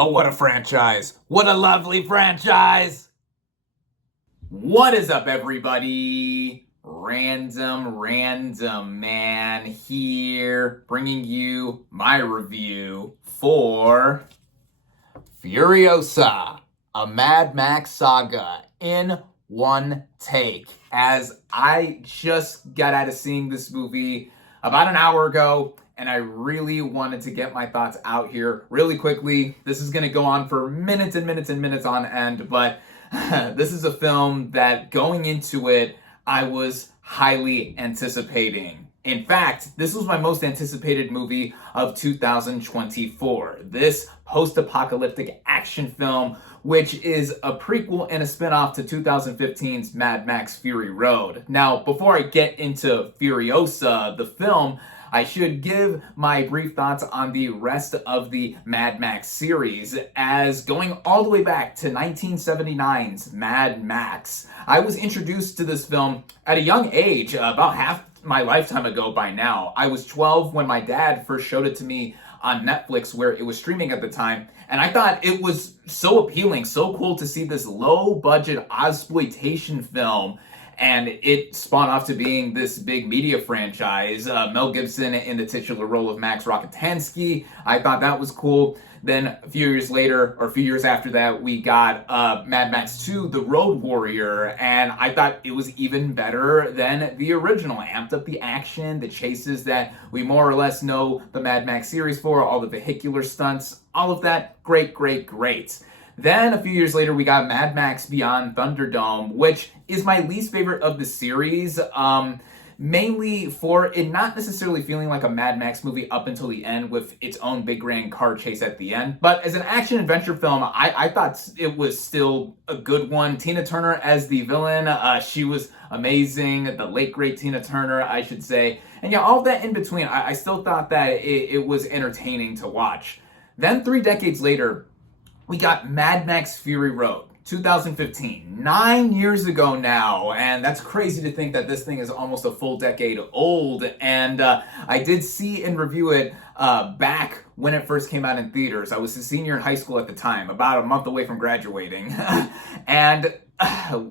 Oh, what a franchise. What a lovely franchise. What is up, everybody? Random Man here, bringing you my review for Furiosa, a Mad Max saga in one take. As I just got out of seeing this movie about an hour ago, and I really wanted to get my thoughts out here really quickly. This is going to go on for minutes and minutes and minutes on end, but this is a film that going into it, I was highly anticipating. In fact, this was my most anticipated movie of 2024. This post-apocalyptic action film, which is a prequel and a spin-off to 2015's Mad Max Fury Road. Now, before I get into Furiosa, the film, I should give my brief thoughts on the rest of the Mad Max series, as going all the way back to 1979's Mad Max, I was introduced to this film at a young age, about half my lifetime ago by now. I was 12 when my dad first showed it to me on Netflix, where it was streaming at the time, and I thought it was so appealing, so cool to see this low-budget exploitation film. And it spawned off to being this big media franchise. Mel Gibson in the titular role of Max Rokitansky. I thought that was cool. Then a few years later, or a few years after that, we got Mad Max 2, The Road Warrior. And I thought it was even better than the original. Amped up the action, the chases that we more or less know the Mad Max series for, all the vehicular stunts, all of that. Great, great, great. Then a few years later, we got Mad Max Beyond Thunderdome, which is my least favorite of the series, mainly for it not necessarily feeling like a Mad Max movie up until the end with its own big grand car chase at the end. But as an action-adventure film, I thought it was still a good one. Tina Turner as the villain, she was amazing. The late, great Tina Turner, I should say. And yeah, all of that in between, I still thought that it was entertaining to watch. Then 3 decades later, we got Mad Max Fury Road, 2015, 9 years ago now, and that's crazy to think that this thing is almost a full decade old. And I did see and review it back when it first came out in theaters. I was a senior in high school at the time, about a month away from graduating. And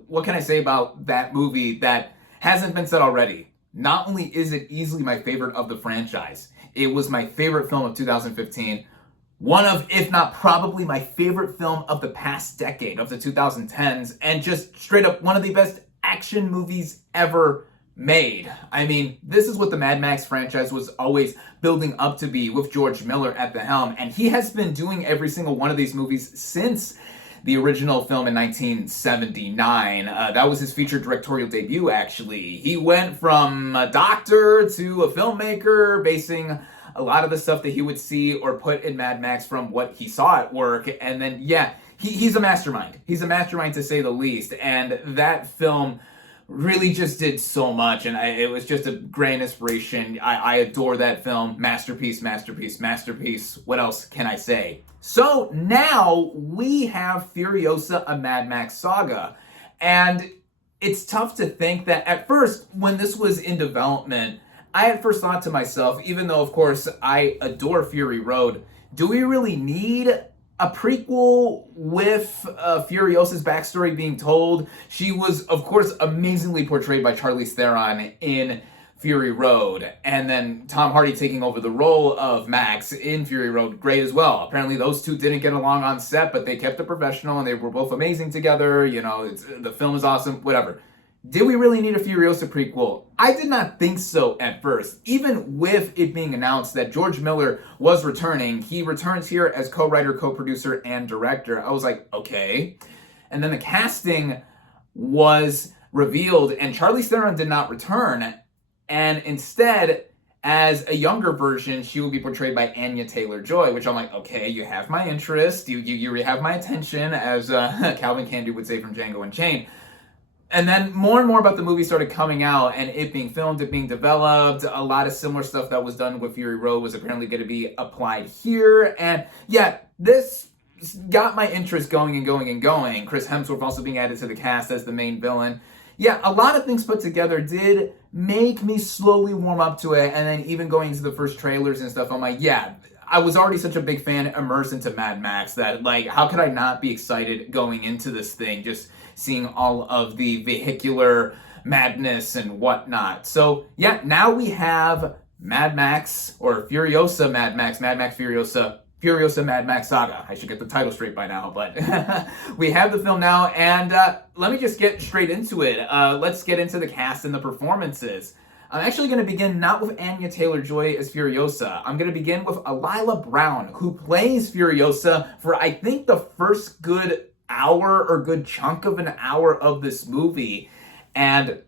what can I say about that movie that hasn't been said already? Not only is it easily my favorite of the franchise, it was my favorite film of 2015. One of, if not probably, my favorite film of the past decade, of the 2010s, and just straight up one of the best action movies ever made. I mean, this is what the Mad Max franchise was always building up to be, with George Miller at the helm, and he has been doing every single one of these movies since the original film in 1979. That was his feature directorial debut, actually. He went from a doctor to a filmmaker, basing a lot of the stuff that he would see or put in Mad Max from what he saw at work. And then, yeah, he's a mastermind. He's a mastermind, to say the least. And that film really just did so much. And it was just a great inspiration. I adore that film. Masterpiece, masterpiece, masterpiece. What else can I say? So now we have Furiosa, a Mad Max saga. And it's tough to think that at first, when this was in development, I at first thought to myself, even though, of course, I adore Fury Road, do we really need a prequel with Furiosa's backstory being told? She was, of course, amazingly portrayed by Charlize Theron in Fury Road. And then Tom Hardy taking over the role of Max in Fury Road, great as well. Apparently those two didn't get along on set, but they kept it professional and they were both amazing together. You know, the film is awesome, whatever. Did we really need a Furiosa prequel? I did not think so at first. Even with it being announced that George Miller was returning, he returns here as co-writer, co-producer, and director. I was like, okay. And then the casting was revealed, and Charlize Theron did not return. And instead, as a younger version, she will be portrayed by Anya Taylor-Joy, which I'm like, okay, you have my interest, you have my attention, as Calvin Candy would say from Django Unchained. And then more and more about the movie started coming out, and it being filmed, it being developed. A lot of similar stuff that was done with Fury Road was apparently going to be applied here. And yeah, this got my interest going and going and going. Chris Hemsworth also being added to the cast as the main villain. Yeah, a lot of things put together did make me slowly warm up to it. And then even going into the first trailers and stuff, I'm like, yeah, I was already such a big fan, immersed into Mad Max, that like, how could I not be excited going into this thing, just seeing all of the vehicular madness and whatnot. So yeah, now we have Mad Max, or Furiosa Mad Max, Mad Max Furiosa, Furiosa Mad Max Saga. I should get the title straight by now, but we have the film now, and let me just get straight into it. Let's get into the cast and the performances. I'm actually going to begin not with Anya Taylor-Joy as Furiosa. I'm going to begin with Alila Brown, who plays Furiosa for, I think, the first good hour or good chunk of an hour of this movie. And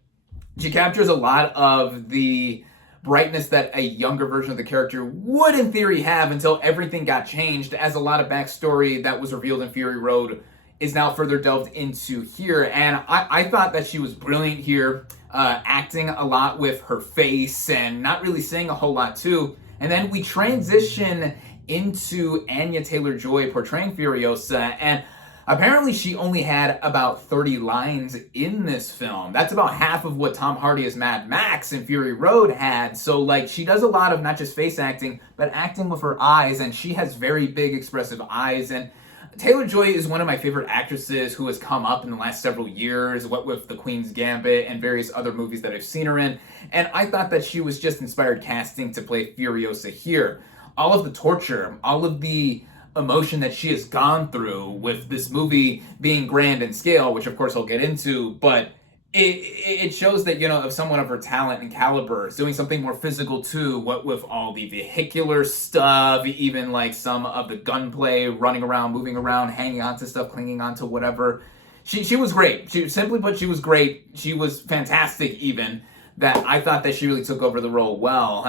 she captures a lot of the brightness that a younger version of the character would, in theory, have until everything got changed, as a lot of backstory that was revealed in Fury Road is now further delved into here. And I thought that she was brilliant here, acting a lot with her face and not really saying a whole lot too. And then we transition into Anya Taylor-Joy portraying Furiosa, and apparently she only had about 30 lines in this film. That's about half of what Tom Hardy as Mad Max in Fury Road had. So like, she does a lot of not just face acting, but acting with her eyes, and she has very big expressive eyes. And Taylor-Joy is one of my favorite actresses who has come up in the last several years, what with The Queen's Gambit and various other movies that I've seen her in. And I thought that she was just inspired casting to play Furiosa here. All of the torture, all of the emotion that she has gone through with this movie being grand in scale, which of course I'll get into, but it shows that, you know, of someone of her talent and caliber, doing something more physical too, what with all the vehicular stuff, even like some of the gunplay, running around, moving around, hanging onto stuff, clinging onto whatever. She was great. Simply put, she was great. She was fantastic even, that I thought that she really took over the role well.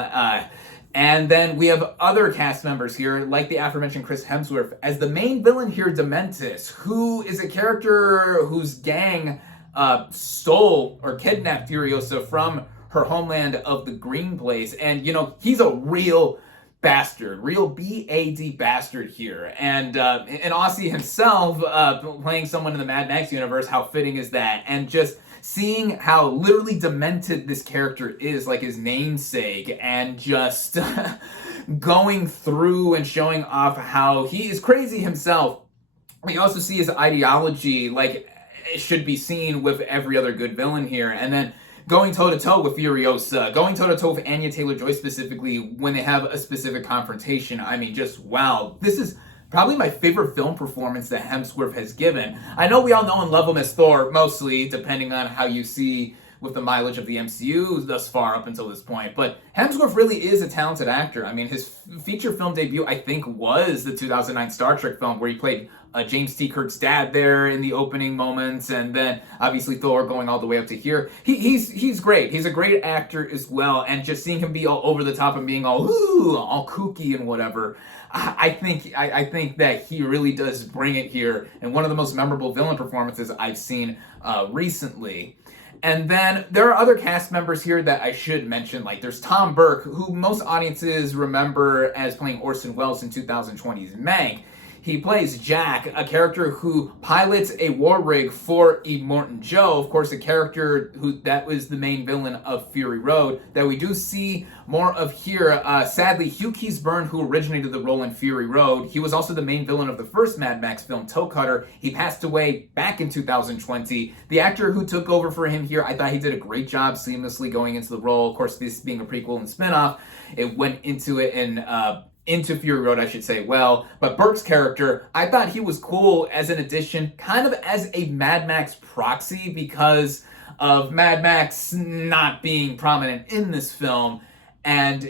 And then we have other cast members here, like the aforementioned Chris Hemsworth, as the main villain here, Dementis, who is a character whose gang stole or kidnapped Furiosa from her homeland of the Green Place. And, you know, he's a real bastard, real B-A-D bastard here. And Aussie himself, playing someone in the Mad Max universe, how fitting is that? And just seeing how literally demented this character is, like his namesake, and just going through and showing off how he is crazy himself. We also see his ideology, like, it should be seen with every other good villain here. And then going toe-to-toe with Furiosa, going toe-to-toe with Anya Taylor-Joy specifically when they have a specific confrontation. I mean, just wow. This is probably my favorite film performance that Hemsworth has given. I know we all know and love him as Thor, mostly, depending on how you see with the mileage of the MCU thus far up until this point. But Hemsworth really is a talented actor. I mean, his feature film debut, I think, was the 2009 Star Trek film, where he played James T. Kirk's dad there in the opening moments, and then obviously Thor going all the way up to here. He's great. He's a great actor as well, and just seeing him be all over the top and being all kooky and whatever, I think that he really does bring it here, and one of the most memorable villain performances I've seen recently. And then there are other cast members here that I should mention. Like, there's Tom Burke, who most audiences remember as playing Orson Welles in 2020's Mank. He plays Jack, a character who pilots a war rig for Immortan Joe, of course, a character that was the main villain of Fury Road, that we do see more of here. Sadly, Hugh Keays-Byrne, who originated the role in Fury Road, he was also the main villain of the first Mad Max film, Toe Cutter. He passed away back in 2020. The actor who took over for him here, I thought he did a great job seamlessly going into the role. Of course, this being a prequel and spinoff, it went into it and into Fury Road, I should say, well. But Burke's character, I thought he was cool as an addition, kind of as a Mad Max proxy, because of Mad Max not being prominent in this film, and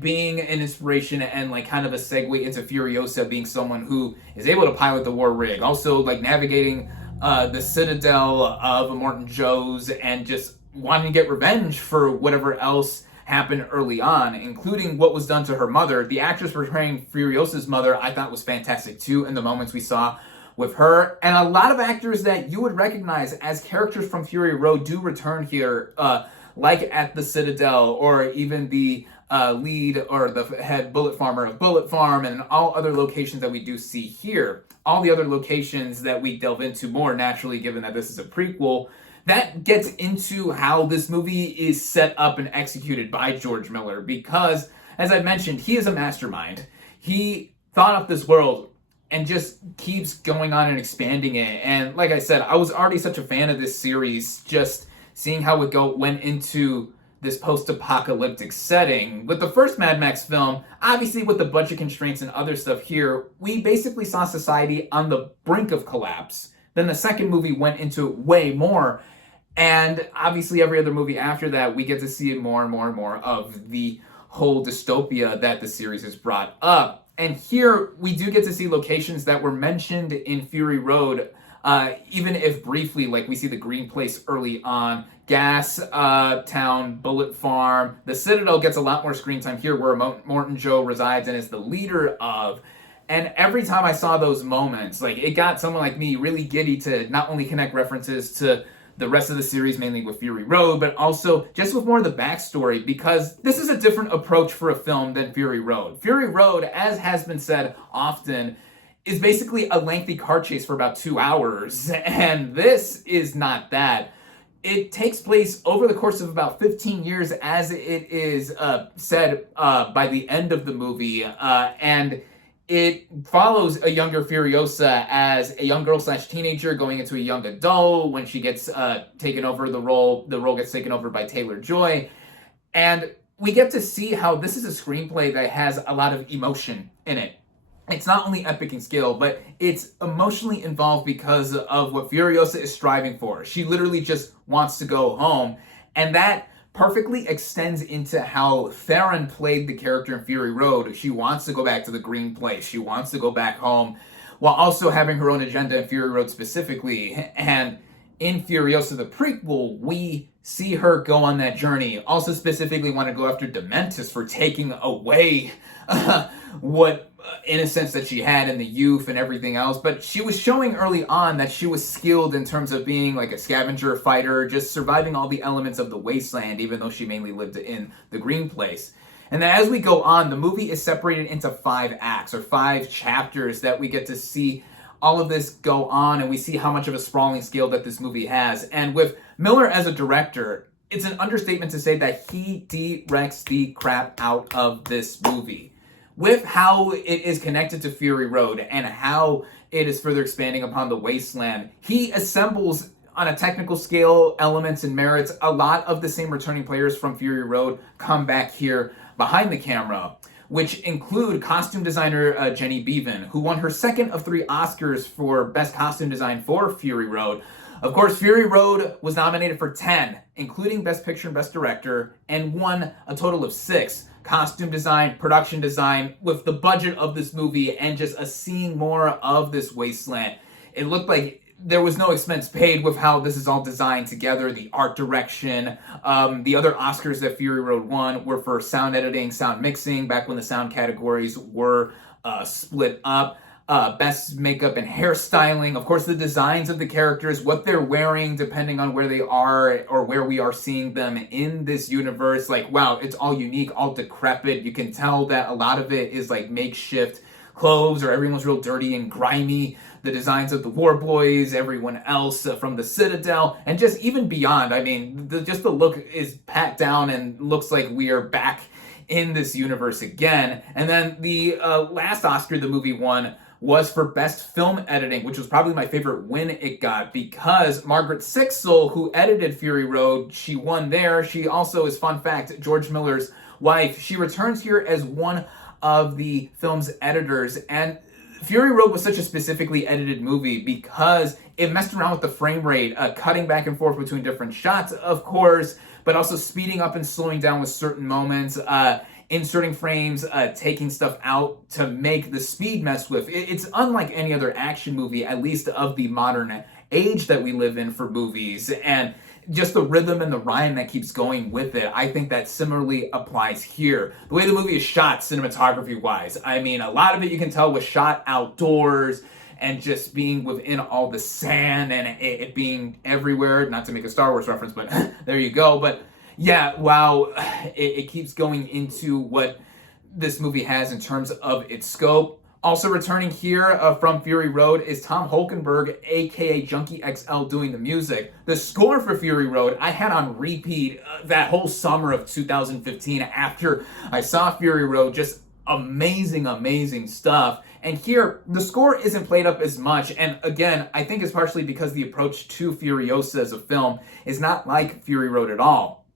being an inspiration and like kind of a segue into Furiosa being someone who is able to pilot the war rig, also like navigating the citadel of Immortan Joe's, and just wanting to get revenge for whatever else happened early on, including what was done to her mother. The actress portraying Furiosa's mother, I thought, was fantastic too in the moments we saw with her. And a lot of actors that you would recognize as characters from Fury Road do return here, like at the Citadel, or even the lead or the head bullet farmer of Bullet Farm, and all other locations that we do see here. All the other locations that we delve into more naturally, given that this is a prequel. That gets into how this movie is set up and executed by George Miller, because, as I mentioned, he is a mastermind. he thought up this world and just keeps going on and expanding it. And like I said, I was already such a fan of this series, just seeing how it went into this post-apocalyptic setting. With the first Mad Max film, obviously with the budget constraints and other stuff here, we basically saw society on the brink of collapse. Then the second movie went into way more. And obviously every other movie after that, we get to see more and more and more of the whole dystopia that the series has brought up. And here we do get to see locations that were mentioned in Fury Road, even if briefly, like we see the Green Place early on, Gas Town, Bullet Farm. The Citadel gets a lot more screen time here, where Morton Joe resides and is the leader of. And every time I saw those moments, like, it got someone like me really giddy to not only connect references to the rest of the series, mainly with Fury Road, but also just with more of the backstory, because this is a different approach for a film than Fury Road. Fury Road, as has been said often, is basically a lengthy car chase for about 2 hours, and this is not that. It takes place over the course of about 15 years, as it is said by the end of the movie, and it follows a younger Furiosa as a young girl / teenager going into a young adult when she gets taken over the role. The role gets taken over by Taylor-Joy. And we get to see how this is a screenplay that has a lot of emotion in it. It's not only epic in scale, but it's emotionally involved because of what Furiosa is striving for. She literally just wants to go home. And that perfectly extends into how Theron played the character in Fury Road. She wants to go back to the Green Place. She wants to go back home, while also having her own agenda in Fury Road specifically. And in Furiosa, the prequel, we see her go on that journey. Also specifically want to go after Dementus for taking away what innocence that she had in the youth and everything else. But she was showing early on that she was skilled in terms of being like a scavenger fighter, just surviving all the elements of the wasteland, even though she mainly lived in the Green Place. And then as we go on, the movie is separated into 5 acts or 5 chapters that we get to see all of this go on, and we see how much of a sprawling scale that this movie has. And with Miller as a director, it's an understatement to say that he directs the crap out of this movie. With how it is connected to Fury Road and how it is further expanding upon the wasteland, he assembles on a technical scale elements and merits. A lot of the same returning players from Fury Road come back here behind the camera, which include costume designer Jenny Beavan, who won her second of 3 Oscars for Best Costume Design for Fury Road. Of course, Fury Road was nominated for 10, including Best Picture and Best Director, and won a total of 6. Costume design, production design, with the budget of this movie and just seeing more of this wasteland. It looked like there was no expense paid with how this is all designed together. The art direction, the other Oscars that Fury Road won were for sound editing, sound mixing, back when the sound categories were split up. Best makeup and hairstyling. Of course, the designs of the characters, what they're wearing, depending on where they are or where we are seeing them in this universe. Like, wow, it's all unique, all decrepit. You can tell that a lot of it is like makeshift clothes, or everyone's real dirty and grimy. The designs of the War Boys, everyone else from the Citadel, and just even beyond. I mean, just the look is pat down and looks like we are back in this universe again. And then the last Oscar the movie won was for Best Film Editing, which was probably my favorite win it got, because Margaret Sixel, who edited Fury Road, she won there. She also is, fun fact, George Miller's wife. She returns here as one of the film's editors, and Fury Road was such a specifically edited movie because it messed around with the frame rate, cutting back and forth between different shots, of course, but also speeding up and slowing down with certain moments, inserting frames, taking stuff out to make the speed mess with. It's unlike any other action movie, at least of the modern age that we live in for movies, and just the rhythm and the rhyme that keeps going with it, I think that similarly applies here. The way the movie is shot cinematography-wise, I mean, a lot of it you can tell was shot outdoors and just being within all the sand and it being everywhere. Not to make a Star Wars reference, but there you go. But yeah, wow, it keeps going into what this movie has in terms of its scope. Also returning here from Fury Road is Tom Holkenborg, aka Junkie XL, doing the music. The score for Fury Road I had on repeat that whole summer of 2015 after I saw Fury Road, just amazing, amazing stuff. And here, the score isn't played up as much. And again, I think it's partially because the approach to Furiosa as a film is not like Fury Road at all.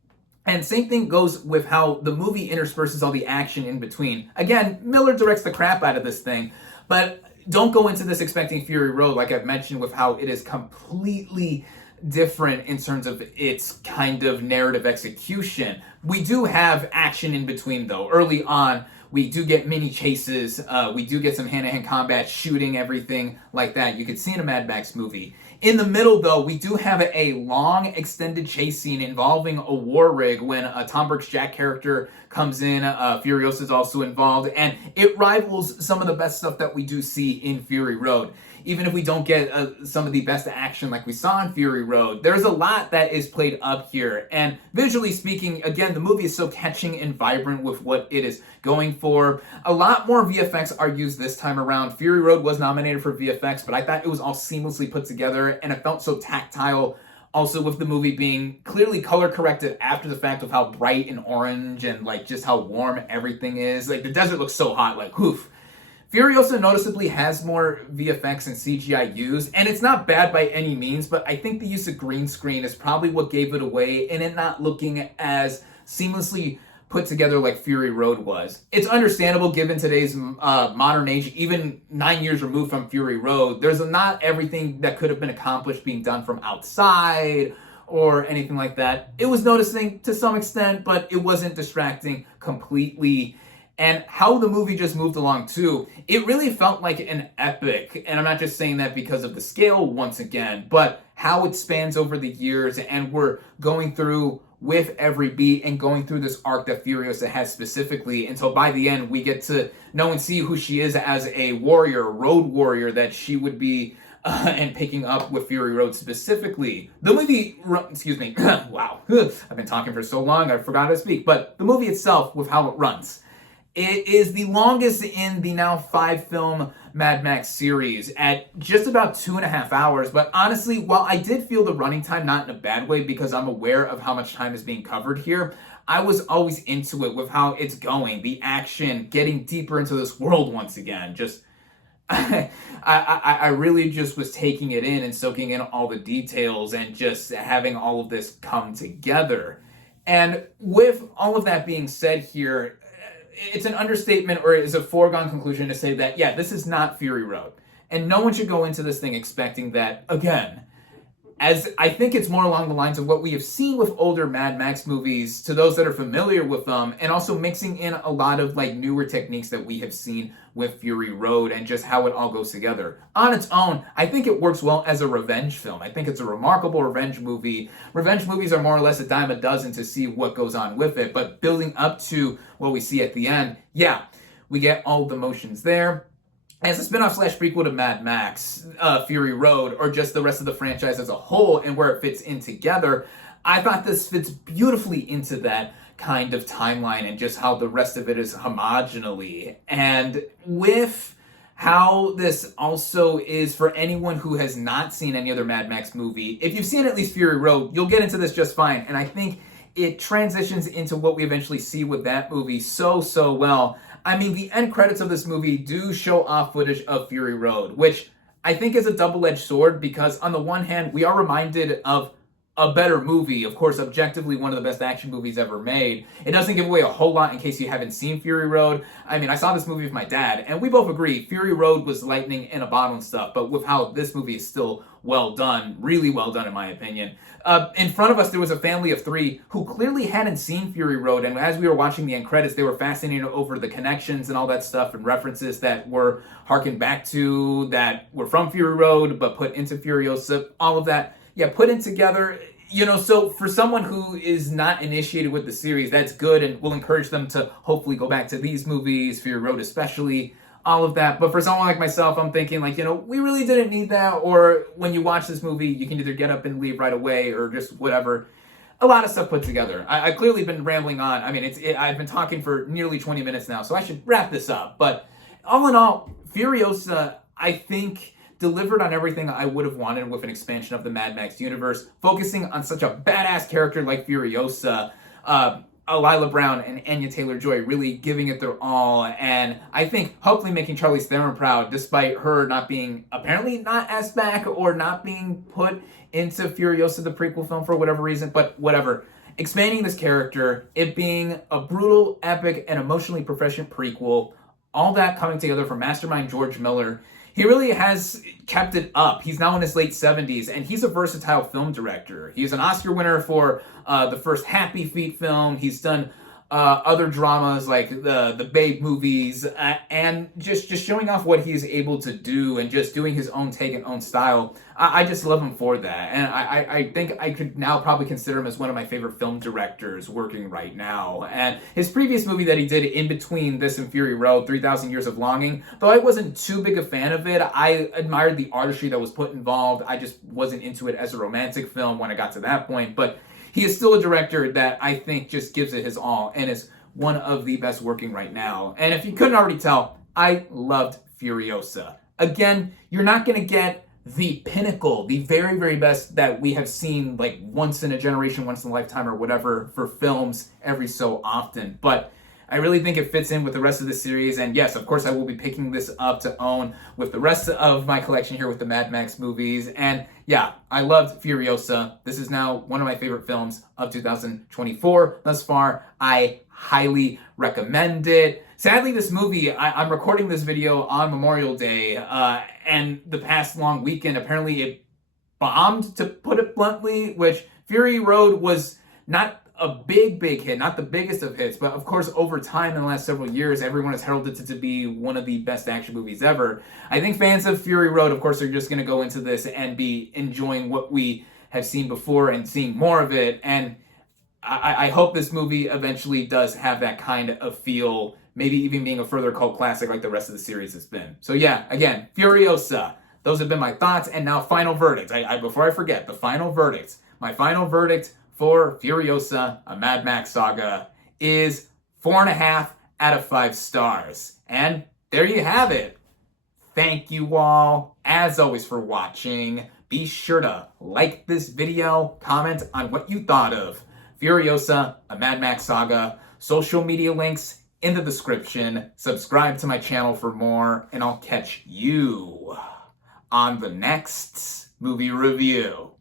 And same thing goes with how the movie intersperses all the action in between. Again, Miller directs the crap out of this thing, but don't go into this expecting Fury Road, like I've mentioned, with how it is completely different in terms of its kind of narrative execution. We do have action in between, though. Early on, we do get mini chases. We do get some hand-to-hand combat, shooting, everything like that you could see in a Mad Max movie. In the middle, though, we do have a long, extended chase scene involving a war rig when Tom Burke's Jack character comes in. Furiosa is also involved, and it rivals some of the best stuff that we do see in Fury Road. Even if we don't get some of the best action like we saw in Fury Road, there's a lot that is played up here. And visually speaking, again, the movie is so catching and vibrant with what it is going for. A lot more VFX are used this time around. Fury Road was nominated for VFX, but I thought it was all seamlessly put together, and it felt so tactile. Also, with the movie being clearly color corrected after the fact of how bright and orange and like just how warm everything is. Like the desert looks so hot, like whoof. Furiosa noticeably has more VFX and CGI used, and it's not bad by any means, but I think the use of green screen is probably what gave it away, and it not looking as seamlessly put together like Fury Road was. It's understandable given today's modern age, even 9 years removed from Fury Road. There's not everything that could have been accomplished being done from outside or anything like that. It was noticing to some extent, but it wasn't distracting completely. And how the movie just moved along too, it really felt like an epic. And I'm not just saying that because of the scale once again, but how it spans over the years, and we're going through with every beat and going through this arc that Furiosa has specifically until by the end we get to know and see who she is as a warrior, road warrior that she would be and picking up with Fury Road specifically. The movie, excuse me, wow, I've been talking for so long I forgot how to speak, but the movie itself with how it runs. It is the longest in the now 5-film Mad Max series at just about 2.5 hours. But honestly, while I did feel the running time not in a bad way because I'm aware of how much time is being covered here, I was always into it with how it's going, the action, getting deeper into this world once again. Just, I really just was taking it in and soaking in all the details and just having all of this come together. And with all of that being said here, it's an understatement or it's a foregone conclusion to say that, yeah, this is not Fury Road. And no one should go into this thing expecting that, again, as I think it's more along the lines of what we have seen with older Mad Max movies to those that are familiar with them, and also mixing in a lot of like newer techniques that we have seen with Fury Road and just how it all goes together. On its own, I think it works well as a revenge film. I think it's a remarkable revenge movie. Revenge movies are more or less a dime a dozen to see what goes on with it, but building up to what we see at the end, yeah, we get all the motions there. As a spin-off / prequel to Mad Max, Fury Road, or just the rest of the franchise as a whole and where it fits in together, I thought this fits beautifully into that kind of timeline and just how the rest of it is homogeneously. And with how this also is for anyone who has not seen any other Mad Max movie, if you've seen at least Fury Road, you'll get into this just fine. And I think it transitions into what we eventually see with that movie so well. I mean, the end credits of this movie do show off footage of Fury Road, which I think is a double-edged sword because on the one hand, we are reminded of a better movie, of course, objectively one of the best action movies ever made. It doesn't give away a whole lot in case you haven't seen Fury Road. I mean, I saw this movie with my dad, and we both agree Fury Road was lightning in a bottle and stuff, but with how this movie is still well done, really well done in my opinion. In front of us, there was a family of 3 who clearly hadn't seen Fury Road, and as we were watching the end credits, they were fascinated over the connections and all that stuff and references that were harkened back to, that were from Fury Road, but put into Furiosa, all of that, yeah, put in together. You know, so for someone who is not initiated with the series, that's good and will encourage them to hopefully go back to these movies, Fury Road especially, all of that. But for someone like myself, I'm thinking like, you know, we really didn't need that. Or when you watch this movie, you can either get up and leave right away or just whatever. A lot of stuff put together. I've clearly been rambling on. I mean, I've been talking for nearly 20 minutes now, so I should wrap this up. But all in all, Furiosa, I think, delivered on everything I would have wanted with an expansion of the Mad Max universe, focusing on such a badass character like Furiosa. Lila Brown and Anya Taylor-Joy really giving it their all, and I think hopefully making Charlize Theron proud, despite her not being, apparently not asked back or not being put into Furiosa, the prequel film, for whatever reason, but whatever. Expanding this character, it being a brutal, epic, and emotionally proficient prequel, all that coming together from mastermind George Miller. He really has kept it up. He's now in his late 70s, and he's a versatile film director. He's an Oscar winner for the first Happy Feet film. He's done other dramas like the Babe movies, and just showing off what he's able to do and just doing his own take and own style. I just love him for that, and I think I could now probably consider him as one of my favorite film directors working right now. And his previous movie that he did in between this and Fury Road, 3,000 Years of Longing, though I wasn't too big a fan of it, I admired the artistry that was put involved. I just wasn't into it as a romantic film when I got to that point, but he is still a director that I think just gives it his all and is one of the best working right now. And if you couldn't already tell, I loved Furiosa. Again, you're not going to get the pinnacle, the very, very best that we have seen like once in a generation, once in a lifetime or whatever for films every so often. But I really think it fits in with the rest of the series. And yes, of course, I will be picking this up to own with the rest of my collection here with the Mad Max movies. And yeah, I loved Furiosa. This is now one of my favorite films of 2024 thus far. I highly recommend it. Sadly, this movie, I'm recording this video on Memorial Day, and the past long weekend, apparently it bombed, to put it bluntly, which Fury Road was not a big hit, not the biggest of hits, but of course over time in the last several years, everyone has heralded it to be one of the best action movies ever. I think fans of Fury Road, of course, are just going to go into this and be enjoying what we have seen before and seeing more of it, and I hope this movie eventually does have that kind of feel, maybe even being a further cult classic like the rest of the series has been. So yeah, again, Furiosa. Those have been my thoughts, and now final verdict. Before I forget, the final verdict. My final verdict for Furiosa, a Mad Max saga, is 4.5 out of 5 stars. And there you have it. Thank you all, as always, for watching. Be sure to like this video, comment on what you thought of Furiosa, a Mad Max saga. Social media links in the description. Subscribe to my channel for more, and I'll catch you on the next movie review.